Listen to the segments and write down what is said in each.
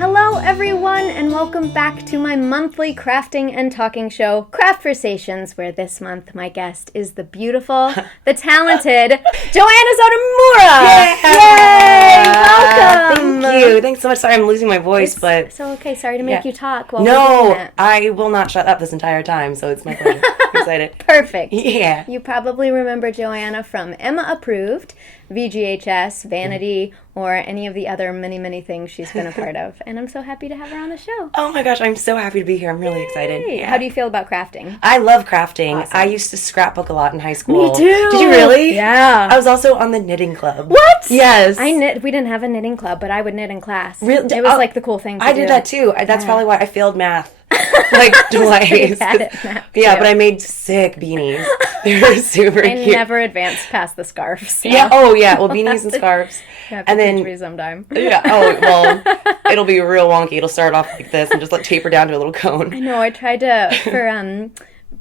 Hello everyone, and welcome back to my monthly crafting and talking show, Craftversations, where this month my guest is the beautiful, the talented Joanna Sotomura! Yay! Welcome! Thank you. Thanks so much. Sorry, I'm losing my voice, but... So okay, sorry to make you talk while No, we're doing it. I will not shut up this entire time, so it's my pleasure. I'm excited. Perfect. Yeah. You probably remember Joanna from Emma Approved, VGHS, Vanity, or any of the other many, many things she's been a part of. And I'm so happy to have her on the show. Oh my gosh, I'm so happy to be here. I'm really excited. Yeah. How do you feel about crafting? I love crafting. Awesome. I used to scrapbook a lot in high school. Me too. Did you really? Yeah. I was also on the knitting club. What? Yes. I knit. We didn't have a knitting club, but I would knit in class. Really? It was like the cool thing to do. I did that too. That's probably why I failed math. Like twice. Yeah, but I made sick beanies. They were super cute. I never advanced past the scarves. So. Yeah. Oh, yeah. Well, beanies and scarves. And then teach me sometime. Yeah. Oh, well, it'll be real wonky. It'll start off like this and just like taper down to a little cone. I know. I tried to for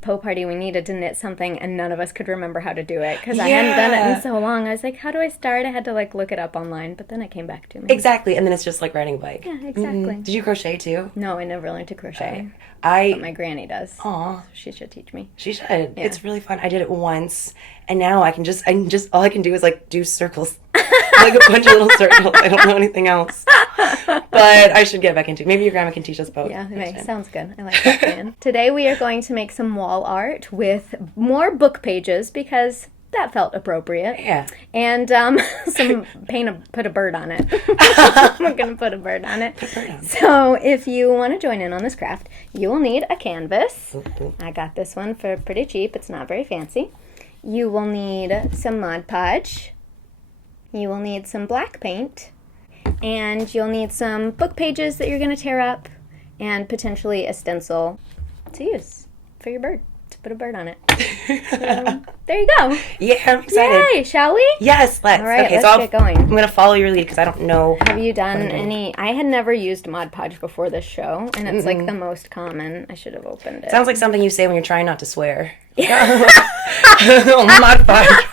Poe party. We needed to knit something, and none of us could remember how to do it because I hadn't done it in so long. I was like, "How do I start?" I had to like look it up online, but then it came back to me. Exactly, and then it's just like riding a bike. Yeah, exactly. Mm-hmm. Did you crochet too? No, I never learned to crochet. But my granny does. Aw. So she should teach me. She should. Yeah. It's really fun. I did it once, and now I can just all I can do is like do circles. Like a bunch of little circles. I don't know anything else. But I should get back into it. Maybe your grandma can teach us both. Yeah, sounds good. I like that plan. Today we are going to make some wall art with more book pages because that felt appropriate. Yeah. And put a bird on it. We're going to put a bird on it. So if you want to join in on this craft, you will need a canvas. I got this one for pretty cheap. It's not very fancy. You will need some Mod Podge. You will need some black paint. And you'll need some book pages that you're going to tear up and potentially a stencil to use for your bird, to put a bird on it. So, there you go. Yeah, I'm excited. Yay, shall we? Yes, let's. All right, okay, let's so get going. I'm going to follow your lead because I don't know. Have you done any? I had never used Mod Podge before this show, and it's like the most common. I should have opened it. Sounds like something you say when you're trying not to swear. Yeah. Mod Podge.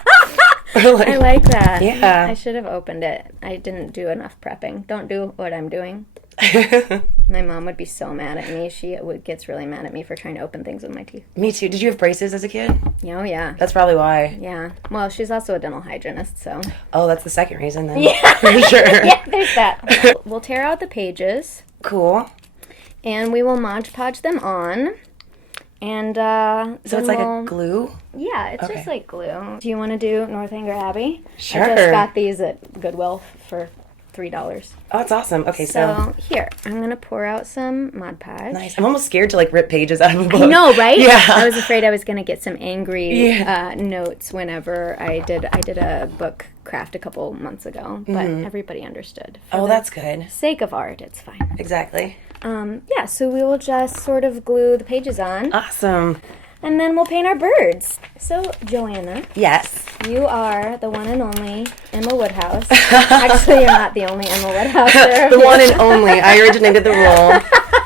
I like that. Yeah. I should have opened it. I didn't do enough prepping. Don't do what I'm doing. My mom would be so mad at me. She gets really mad at me for trying to open things with my teeth. Me too. Did you have braces as a kid? Oh, yeah. That's probably why. Yeah. Well, she's also a dental hygienist, so. Oh, that's the second reason then. Yeah. For sure. Yeah, there's that. We'll tear out the pages. Cool. And we will Mod Podge them on. And so it's like a glue? Yeah, it's just like glue. Do you want to do Northanger Abbey? Sure. I just got these at Goodwill for $3. Oh, that's awesome. Okay, so here, I'm going to pour out some Mod Podge. Nice. I'm almost scared to like rip pages out of a book. I know, right? Yeah. I was afraid I was going to get some angry notes whenever I did a book craft a couple months ago, but everybody understood. Oh, that's good. Sake of art, it's fine. Exactly. So we will just sort of glue the pages on. Awesome. And then we'll paint our birds. So, Joanna. Yes. You are the one and only Emma Woodhouse. Actually, you're not the only Emma Woodhouse. The one and only. I originated the role.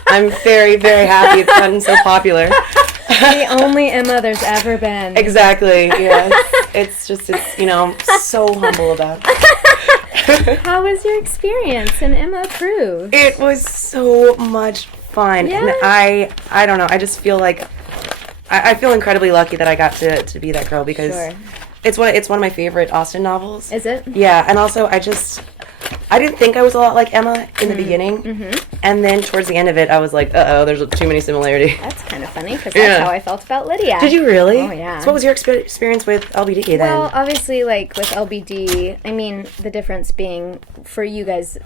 I'm very, very happy it's gotten so popular. The only Emma there's ever been. Exactly, yes. It's so humble about it. How was your experience in Emma Approved? It was so much fun. Yeah. And I don't know, I just feel like I feel incredibly lucky that I got to be that girl because it's one of my favorite Austen novels. Is it? Yeah, and also I didn't think I was a lot like Emma in the beginning, and then towards the end of it, I was like, uh-oh, there's too many similarities. That's kind of funny because that's how I felt about Lydia. Did you really? Oh, yeah. So what was your experience with LBD then? Well, obviously, like with LBD, I mean, the difference being for you guys,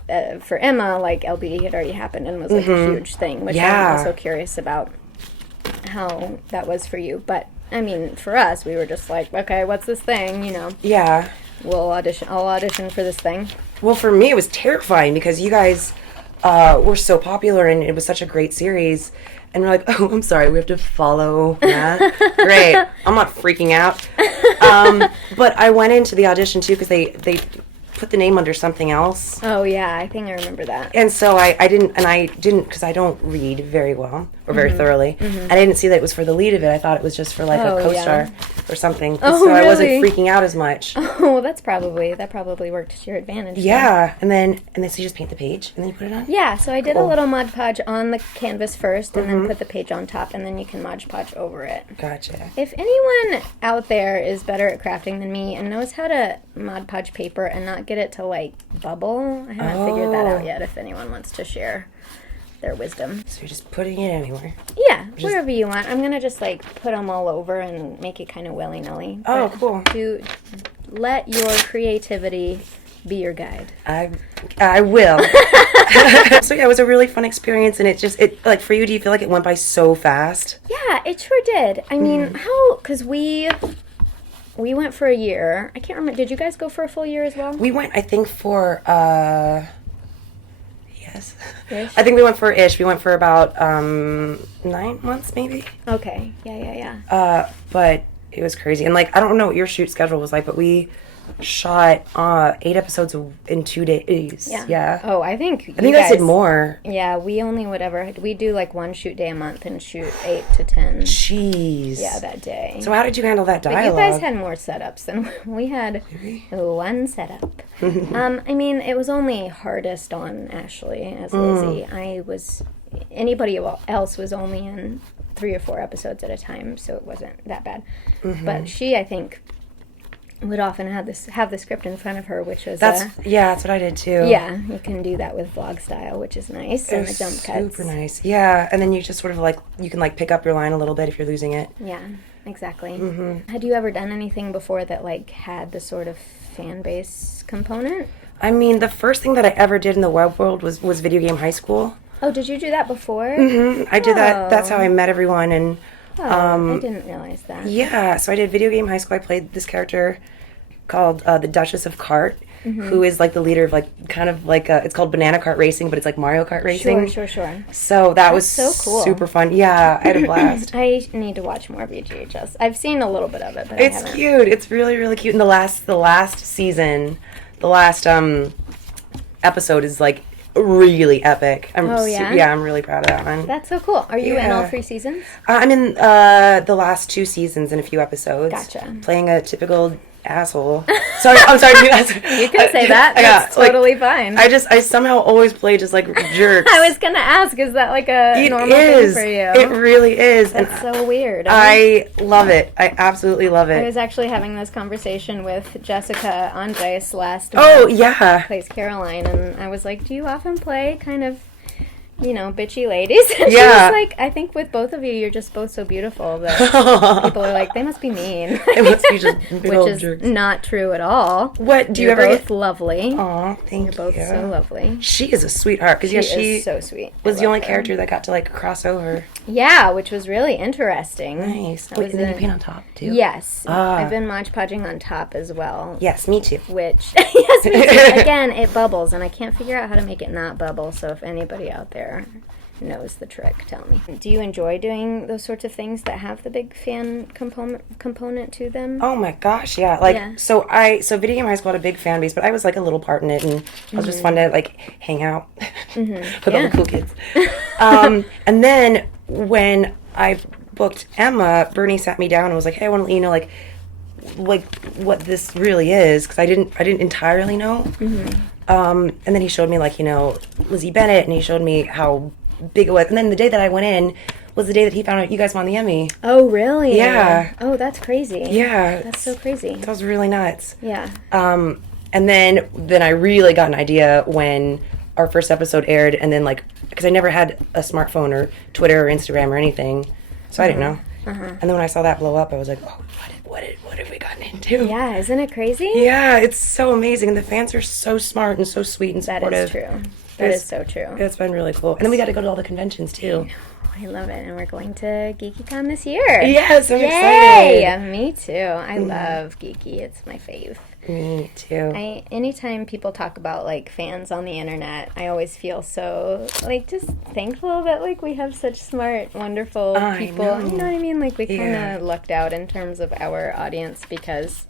for Emma, like LBD had already happened and was like a huge thing, which I'm also curious about how that was for you. But I mean, for us, we were just like, okay, what's this thing? Yeah. I'll audition for this thing. Well, for me, it was terrifying because you guys were so popular and it was such a great series. And we're like, oh, I'm sorry, we have to follow that. Great. I'm not freaking out. But I went into the audition, too, because they put the name under something else. Oh, yeah, I think I remember that. And so I didn't, because I don't read very well, or very thoroughly. I didn't see that it was for the lead of it. I thought it was just for, like, a co-star or something. Oh, so really? I wasn't freaking out as much. Oh, that probably worked to your advantage. Yeah, and then so you just paint the page, and then you put it on? Yeah, so I did a little Mod Podge on the canvas first, and then put the page on top, and then you can Mod Podge over it. Gotcha. If anyone out there is better at crafting than me and knows how to Mod Podge paper and not get it to, like, bubble, I haven't figured that out yet if anyone wants to share their wisdom. So you're just putting it anywhere? Yeah, wherever you want. I'm going to just, like, put them all over and make it kind of willy-nilly. Oh, cool. To let your creativity be your guide. I will. So yeah, it was a really fun experience, and it like, for you, do you feel like it went by so fast? Yeah, it sure did. I mean, because we went for a year. I can't remember. Did you guys go for a full year as well? We went, I think, for yes. Ish? I think we went for ish. We went for about 9 months, maybe. Okay. Yeah. But it was crazy, and, like, I don't know what your shoot schedule was like, but we shot 8 episodes in 2 days. Yeah. Oh, I think you guys did more. Yeah, we only we do like 1 shoot day a month and shoot 8 to 10. Jeez. Yeah, that day. So how did you handle that dialogue? But you guys had more setups than we had. One setup. I mean, it was only hardest on Ashley as Lizzie. Anybody else was only in 3 or 4 episodes at a time, so it wasn't that bad. But she, I think, would often have the script in front of her, which was that's what I did too. Yeah, you can do that with vlog style, which is nice, and the jump cuts. Super nice. Yeah, and then you just sort of, like, you can, like, pick up your line a little bit if you're losing it. Yeah, exactly. Had you ever done anything before that, like, had the sort of fan base component? I mean, the first thing that I ever did in the web world was Video Game High School. Oh, did you do that before? I did that. That's how I met everyone, and I didn't realize that. yeah, so I did Video Game High School. I played this character called the Duchess of Cart, who is, like, the leader of, like, kind of like it's called Banana Kart Racing, but it's like Mario Kart Racing. Sure. So that was so cool. super fun. Yeah, I had a blast. I need to watch more VGHS. I've seen a little bit of it, but It's I haven't. cute. It's really, really cute. And the last season, the last episode is, like, really epic. I'm really proud of that one. That's so cool. Are you in all 3 seasons? I'm in the last 2 seasons and a few episodes. Gotcha. Playing a typical asshole. Sorry, I'm sorry. You can say that. That's totally fine. I somehow always play just, like, jerks. I was gonna ask, is that like a normal thing for you? It really is. That's so weird. I love it. I absolutely love it. I was actually having this conversation with Jessica Andres last Oh, month. yeah. Plays Caroline, and I was like, do you often play kind of, bitchy ladies? And she Yeah. was like, I think with both of you, you're just both so beautiful that people are like, they must be mean. It must be just big Which old is jerks. not true at all. What, do you You're ever both lovely. Aw, thank you. You're both so lovely. She is a sweetheart, because She is so sweet. was I the only love her. character that got to, like, cross over. Yeah, which was really interesting. Nice. That Wait, was and then you paint on top, too? Yes. Ah. I've been Mod Podging on top as well. Yes, me too. Which, yes, me too. Again, it bubbles, and I can't figure out how to make it not bubble, so if anybody out there knows the trick, tell me. Do you enjoy doing those sorts of things that have the big fan component to them? Oh my gosh, yeah. Like, so Video Game High School had a big fan base, but I was, like, a little part in it, and it was just fun to, like, hang out with all the cool kids. And then when I booked Emma, Bernie sat me down and was like, hey, I want to let you know, like what this really is, because I didn't entirely know. And then he showed me, like, Lizzie Bennett, and he showed me how big it was. And then the day that I went in was the day that he found out you guys won the Emmy. Oh, really? Yeah. Oh, that's crazy. Yeah. That's so crazy. That was really nuts. Yeah. And then I really got an idea when our first episode aired, and then, like, because I never had a smartphone or Twitter or Instagram or anything, so I didn't know. And then when I saw that blow up, I was like, oh, what have we gotten into? Yeah, isn't it crazy? Yeah, it's so amazing, and the fans are so smart and so sweet and supportive. That is true. That is so true. It's been really cool. And then we got to go to all the conventions, too. I love it, and we're going to GeekyCon this year. Yes, I'm Yay! excited. Me too. I love Geeky. It's my fave. Me too. Anytime people talk about, like, fans on the internet, I always feel so, like, just thankful that, like, we have such smart, wonderful people. know. You know what I mean? Like, we kind of lucked out in terms of our audience, because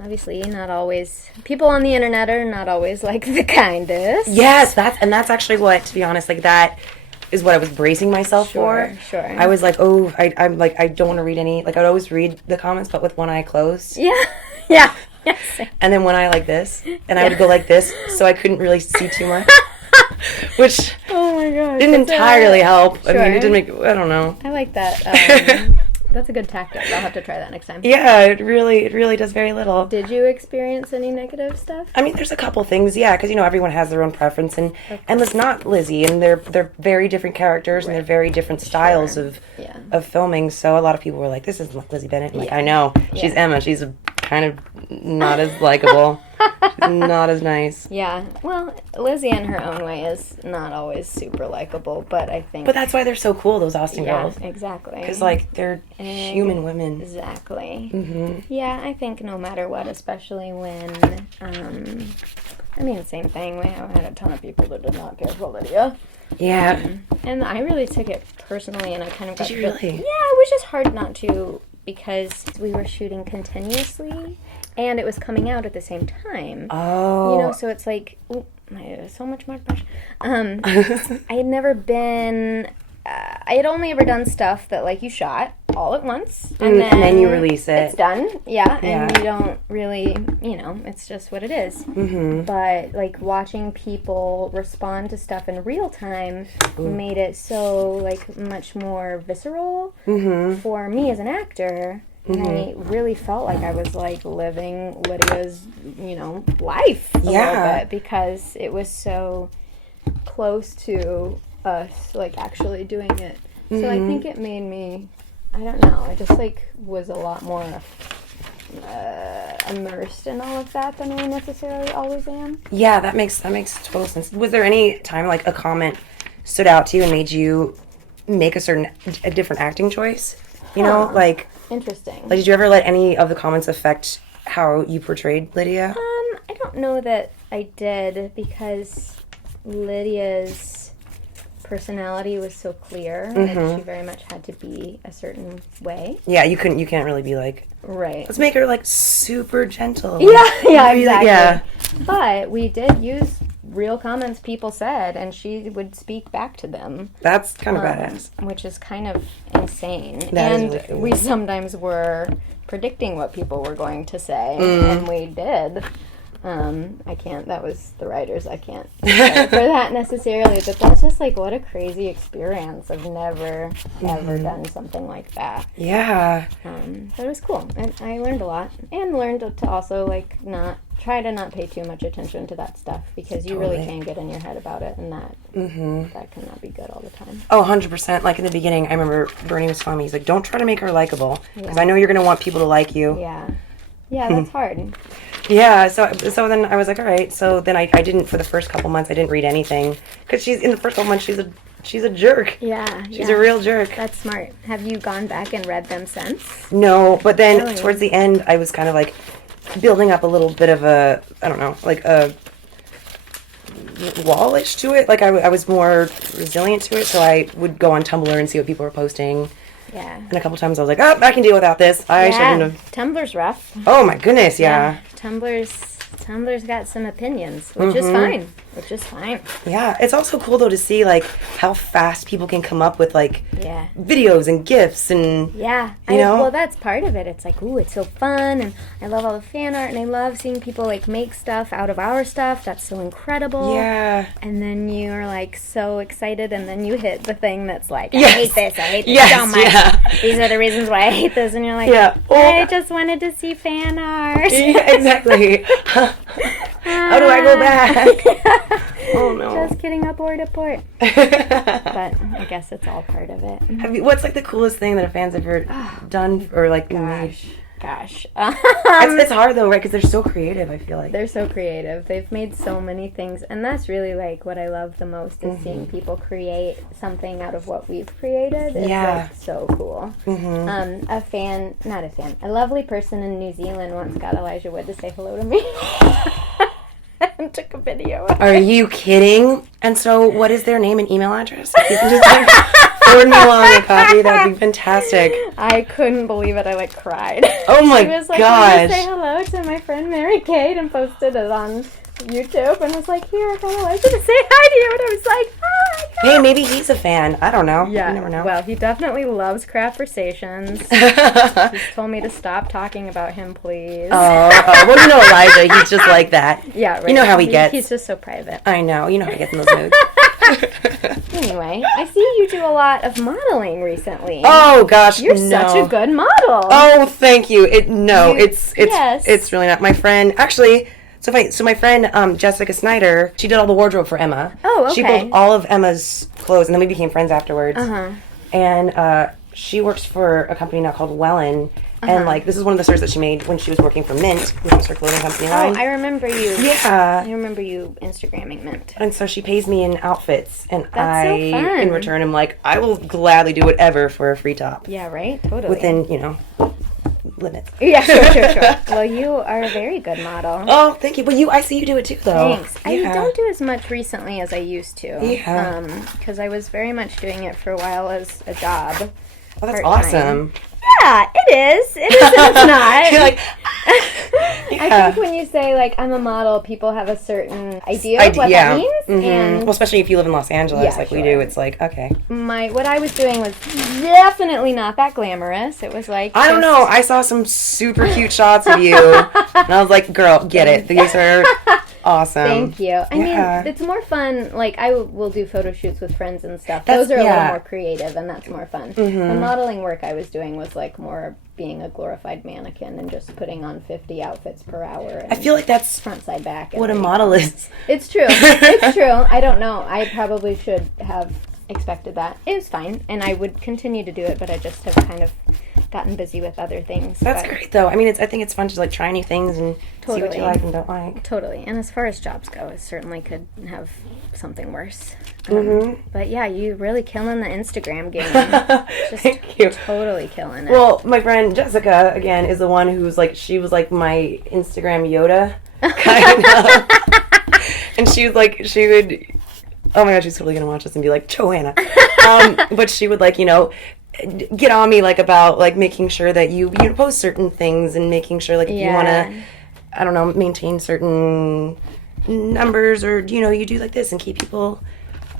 obviously not always, people on the internet are not always like the kindest. Yes, that's actually what, to be honest, like that is what I was bracing myself for. Sure. I was like, oh, I'm like, I don't want to read any, like, I'd always read the comments, but with one eye closed. Yeah. Yes. And then one eye like this, and I would go like this, so I couldn't really see too much. Which oh my gosh, didn't entirely help. Sure. I mean, it didn't make, I don't know. I like that. That's a good tactic. I'll have to try that next time. Yeah, it really does very little. Did you experience any negative stuff? I mean, there's a couple things, yeah, because, you know, everyone has their own preference, and it's not Lizzie, and they're very different characters, and they're very different styles of filming, so a lot of people were like, this isn't Lizzie Bennett. Like, I know, she's Emma, she's kind of not as likable, not as nice. Yeah, well, Lizzie in her own way is not always super likable, but I think... But that's why they're so cool, those Austin girls. Yeah, exactly. Because, like, they're human women. Exactly. Mm-hmm. Yeah, I think no matter what, especially when, I mean, same thing, we had a ton of people that did not care for Lydia. Yeah. And I really took it personally, and I kind of got... Did you really? Yeah, it was just hard not to, because we were shooting continuously, and it was coming out at the same time. Oh. You know, so it's like, ooh, so much more pressure. I had never been... I had only ever done stuff that, like, you shot all at once, and then you release it. It's done, and you don't really, you know, it's just what it is. Mm-hmm. But, like, watching people respond to stuff in real time made it so, like, much more visceral for me as an actor. And I really felt like I was, like, living Lydia's, you know, life a little bit, because it was so close to us, like, actually doing it. So I think it made me, I don't know, I just, like, was a lot more immersed in all of that than I necessarily always am. Yeah, that makes total sense. Was there any time, like, a comment stood out to you and made you make a different acting choice? You know, like... Interesting. Like, did you ever let any of the comments affect how you portrayed Lydia? I don't know that I did, because Lydia's personality was so clear that she very much had to be a certain way. Yeah, you can't really be like, right, let's make her, like, super gentle. Yeah, exactly. Yeah. But we did use real comments people said, and she would speak back to them. That's kind of badass. Which is kind of insane. That is and really cool. We sometimes were predicting what people were going to say, and we did. That was the writers, I can't say for that necessarily, but that's just, like, what a crazy experience. I've never, ever done something like that. Yeah. But it was cool. I learned a lot, and learned to also, like, try to not pay too much attention to that stuff, because you really can get in your head about it, and that cannot be good all the time. Oh, 100%. Like, in the beginning, I remember Bernie was telling me, he's like, don't try to make her likable, because I know you're going to want people to like you. Yeah, that's hard. Yeah, so then I was like, all right. So then I didn't, for the first couple months, I didn't read anything, because in the first couple months, she's a jerk. Yeah. She's a real jerk. That's smart. Have you gone back and read them since? No, but then towards the end, I was kind of like building up a little bit of a, I don't know, like a wallish to it. Like I was more resilient to it, so I would go on Tumblr and see what people were posting. Yeah. And a couple times I was like, I can deal without this. I shouldn't have. Tumblr's rough. Oh my goodness, yeah. Tumblr's got some opinions, which is fine. Yeah, it's also cool though to see, like, how fast people can come up with, like, videos and GIFs and you know. Well, that's part of it. It's like, ooh, it's so fun, and I love all the fan art, and I love seeing people, like, make stuff out of our stuff. That's so incredible. Yeah. And then you're, like, so excited, and then you hit the thing that's like, I hate this so much. Yeah. These are the reasons why I hate this, and you're like, I just wanted to see fan art. Yeah, exactly. How do I go back? Oh no. Just kidding, abort. But I guess it's all part of it. What's, like, the coolest thing that a fan's ever done or, like, made? Gosh. It's hard though, right? Because they're so creative, I feel like. They're so creative. They've made so many things, and that's really, like, what I love the most is seeing people create something out of what we've created. It's like, so cool. A lovely person in New Zealand once got Elijah Wood to say hello to me. And took a video of it. Are you kidding? And so, what is their name and email address? You can just forward me along a copy. That'd be fantastic. I couldn't believe it. I like cried. Oh my She was like, gosh. I'm gonna say hello to my friend Mary Kate and posted it on YouTube and was like, here, I got a license to say hi to you. And I was like, hi. Hey, maybe he's a fan. I don't know. Yeah, You never know. well, he definitely loves Craftversations. He's told me to stop talking about him, please. Well, you know Elijah. He's just like that. Yeah, right. You know how he gets. He's just so private. I know. You know how he gets in those moods. Anyway, I see you do a lot of modeling recently. Oh gosh, You're such a good model. Oh, thank you. It's yes. it's really not. My friend actually. So my friend Jessica Snyder, she did all the wardrobe for Emma. Oh, okay. She pulled all of Emma's clothes, and then we became friends afterwards. Uh-huh. And she works for a company now called Wellen. And like this is one of the shirts that she made when she was working for Mint, which was her clothing company line. Oh, I remember you. Yeah. I remember you Instagramming Mint. And so she pays me in outfits, and That's so fun. in return, am like, I will gladly do whatever for a free top. Yeah, right? Totally. Within, limits. Yeah, sure. Well, you are a very good model. Oh, thank you. But I see you do it too, though. Thanks. I don't do as much recently as I used to. Yeah. Because I was very much doing it for a while as a job. Oh, that's part-time. awesome. Yeah, it is. It is and it's not. You're like, I think when you say, like, I'm a model, people have a certain idea of what that means. Mm-hmm. And well, especially if you live in Los Angeles like we do, it's like, okay. what I was doing was definitely not that glamorous. It was like... I don't know. I saw some super cute shots of you, and I was like, girl, get it. These are awesome. Thank you. I mean, it's more fun. Like, I will do photo shoots with friends and stuff. Those are a little more creative, and that's more fun. Mm-hmm. The modeling work I was doing was, like, more being a glorified mannequin and just putting on 50 outfits per hour. And I feel like that's front, side, back. what a model is. It's true. It's true. I don't know. I probably should have expected that. It was fine, and I would continue to do it, but I just have kind of gotten busy with other things. That's great, though. I mean, I think it's fun to, like, try new things and see what you like and don't like. Totally. And as far as jobs go, it certainly could have something worse. But yeah, you really killing the Instagram game. Just Thank you. Totally killing it. Well, my friend Jessica, again, is the one who's like, she was like my Instagram Yoda, kind of. And she would, oh my God, she's totally going to watch this and be like, Joanna. But she would, like, get on me, like, about, like, making sure that you post certain things and making sure, like, if you want to, I don't know, maintain certain numbers or, you do like this and keep people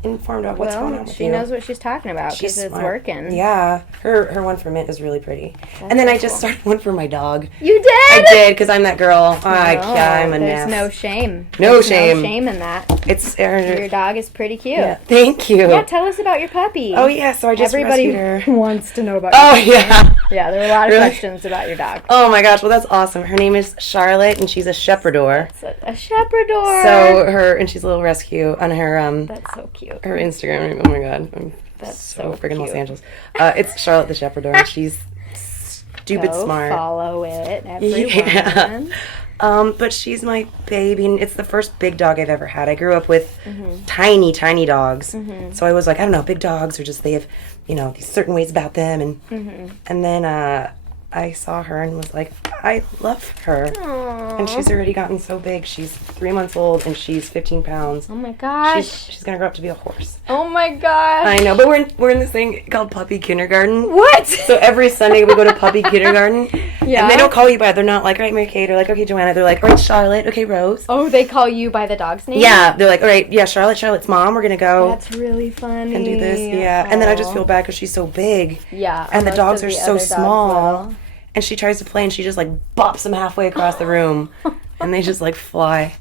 informed about what's going on with you. She knows what she's talking about because it's working. Yeah. Her one for Mint is really pretty. And then I just started one for my dog. You did? I did, because I'm that girl. I'm a There's mess. no shame. No shame. No shame in that. It's your dog is pretty cute. Yeah. Thank you. Yeah, tell us about your puppy. Oh, yeah, so I just rescued her. Everybody wants to know about your dog. Yeah. Yeah, there were a lot of questions about your dog. Oh, my gosh. Well, that's awesome. Her name is Charlotte, and she's a Shepherdor. A Shepherdor. So she's a little rescue on her, that's so cute. Her Instagram. Oh, my God. That's so freaking Los Angeles. It's Charlotte the Shepherdor. She's stupid smart. Follow it, everyone. Yeah. But she's my baby, and it's the first big dog I've ever had. I grew up with tiny, tiny dogs. So I was like, I don't know, big dogs are just, they have, these certain ways about them. And then I saw her and was like, I love her. Aww. And she's already gotten so big. She's 3 months old, and she's 15 pounds. Oh my gosh. She's going to grow up to be a horse. Oh my gosh. I know, but we're in this thing called puppy kindergarten. What? So every Sunday we go to puppy kindergarten. Yeah. And they don't call you by it. They're not like, all right, Mary Kate, or like, okay, Joanna. They're like, all right, Charlotte, okay, Rose. Oh, they call you by the dog's name? Yeah. They're like, all right, yeah, Charlotte's mom. We're going to go. That's really funny. And do this. Yeah. And then I just feel bad because she's so big. Yeah. And the dogs are so small. And she tries to play, and she just, like, bops them halfway across the room. And they just, like, fly.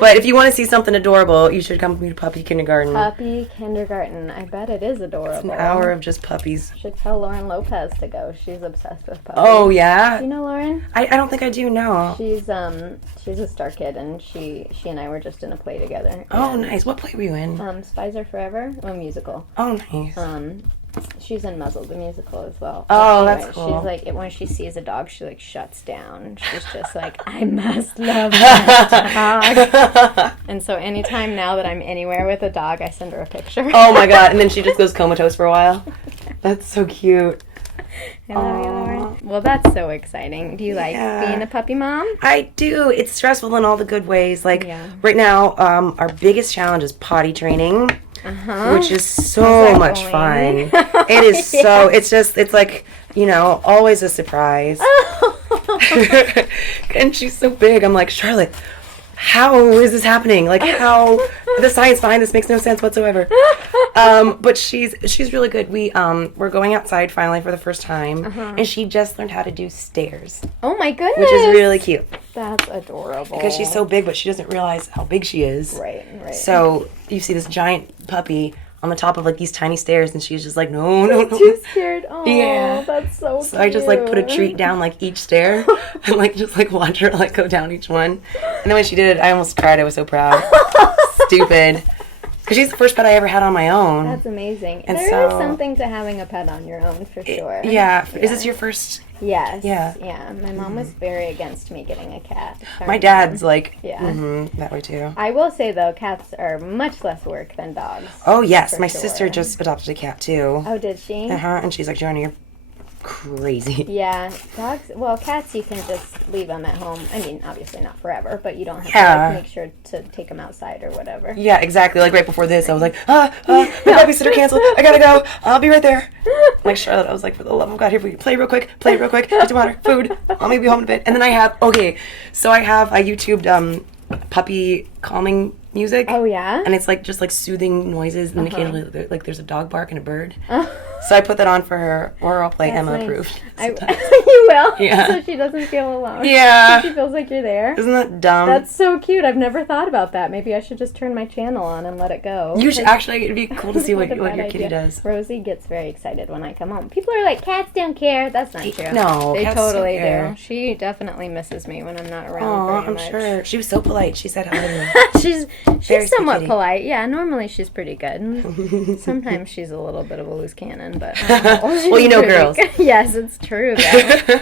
But if you want to see something adorable, you should come with me to puppy kindergarten. Puppy kindergarten. I bet it is adorable. It's an hour of just puppies. Should tell Lauren Lopez to go. She's obsessed with puppies. Oh, yeah? Do you know Lauren? I don't think I do know. She's a star kid, and she and I were just in a play together. Oh, nice. What play were you in? Spies Are Forever, a musical. Oh, nice. She's in Muzzle, the musical, as well. Oh, anyway, that's cool. She's like, when she sees a dog, she, like, shuts down. She's just like, I must love that dog. And so anytime now that I'm anywhere with a dog, I send her a picture. Oh, my God. And then she just goes comatose for a while. That's so cute. I love you, Lauren. Well, that's so exciting. Do you like being a puppy mom? I do. It's stressful in all the good ways. Like, right now, our biggest challenge is potty training. which is so much fun. It is so, it's like, you know, always a surprise. And she's so big. I'm like, Charlotte, how is this happening? Like, how the science behind this makes no sense whatsoever. But she's really good. We're going outside finally for the first time, and she just learned how to do stairs. Oh my goodness, which is really cute. That's adorable. Because she's so big, but she doesn't realize how big she is. Right. So you see this giant puppy on the top of like these tiny stairs, and she's just like, no. Too scared. Oh, yeah. That's so cute. So I just like put a treat down like each stair, and like just like watch her like go down each one. And then when she did it, I almost cried. I was so proud. Stupid. Because she's the first pet I ever had on my own. That's amazing. And there is something to having a pet on your own, for sure. Yeah. Is this your first? Yes. Yeah. My mom was very against me getting a cat. My dad's like, that way too. I will say, though, cats are much less work than dogs. Oh, yes. My sister just adopted a cat, too. Oh, did she? And she's like, Joanna, you're crazy. Yeah. Cats, you can just leave them at home. I mean, obviously not forever, but you don't have to like, make sure to take them outside or whatever. Yeah, exactly. Like right before this, I was like, my babysitter canceled. I gotta go. I'll be right there. Like Charlotte, I was like, for the love of God, here we play real quick, get some water, food. I'll maybe be home in a bit. And then I YouTubed puppy calming music. Oh yeah. And it's like just like soothing noises, and occasionally like there's a dog bark and a bird. So I put that on for her, or I'll play Emma approved. You will? Yeah. So she doesn't feel alone. Yeah. So she feels like you're there. Isn't that dumb? That's so cute. I've never thought about that. Maybe I should just turn my channel on and let it go. You should actually, it'd be cool to see what your kitty does. Rosie gets very excited when I come home. People are like, cats don't care. That's not true. No, they cats totally don't care. do. She definitely misses me when I'm not around. I'm sure. She was so polite. She said hello. She's somewhat polite. Yeah, normally she's pretty good. Sometimes she's a little bit of a loose cannon, but well, you know girls. Yes, it's true though.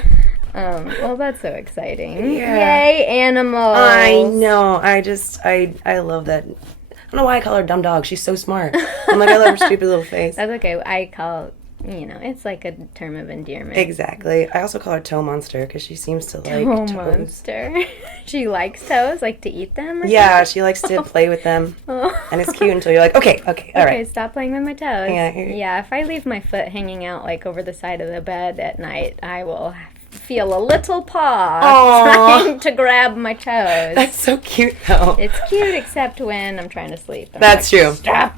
Well, that's so exciting. Yeah. Yay, animals. I know. I love that. I don't know why I call her dumb dog. She's so smart. I'm like, I love her stupid little face. That's okay. I call, it's like a term of endearment. Exactly. I also call her toe monster because she seems to like toes. Monster. She likes toes, like to eat them? Yeah, she likes to play with them. And it's cute until you're like, okay, all right. Okay, stop playing with my toes. Yeah, if I leave my foot hanging out like over the side of the bed at night, I will feel a little paw trying to grab my toes. That's so cute, though. It's cute, except when I'm trying to sleep. That's true. Stop.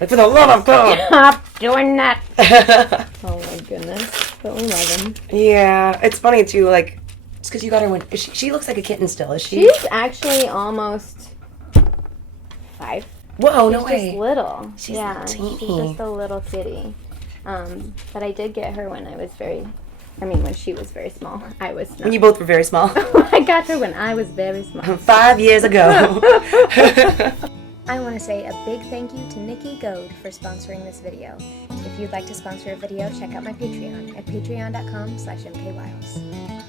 Like, for the love of God. Stop doing that. Oh, my goodness. But we love him. Yeah. It's funny, too, like, it's because you got her when... She looks like a kitten still, is she? She's actually almost 5. Whoa, She's no way. She's just little. She's teeny. She's just a little kitty. But I did get her when when she was very small. I was not. When you both were very small. I got her when I was very small. 5 years ago. I want to say a big thank you to Nikki Goad for sponsoring this video. If you'd like to sponsor a video, check out my Patreon at patreon.com/mkwiles.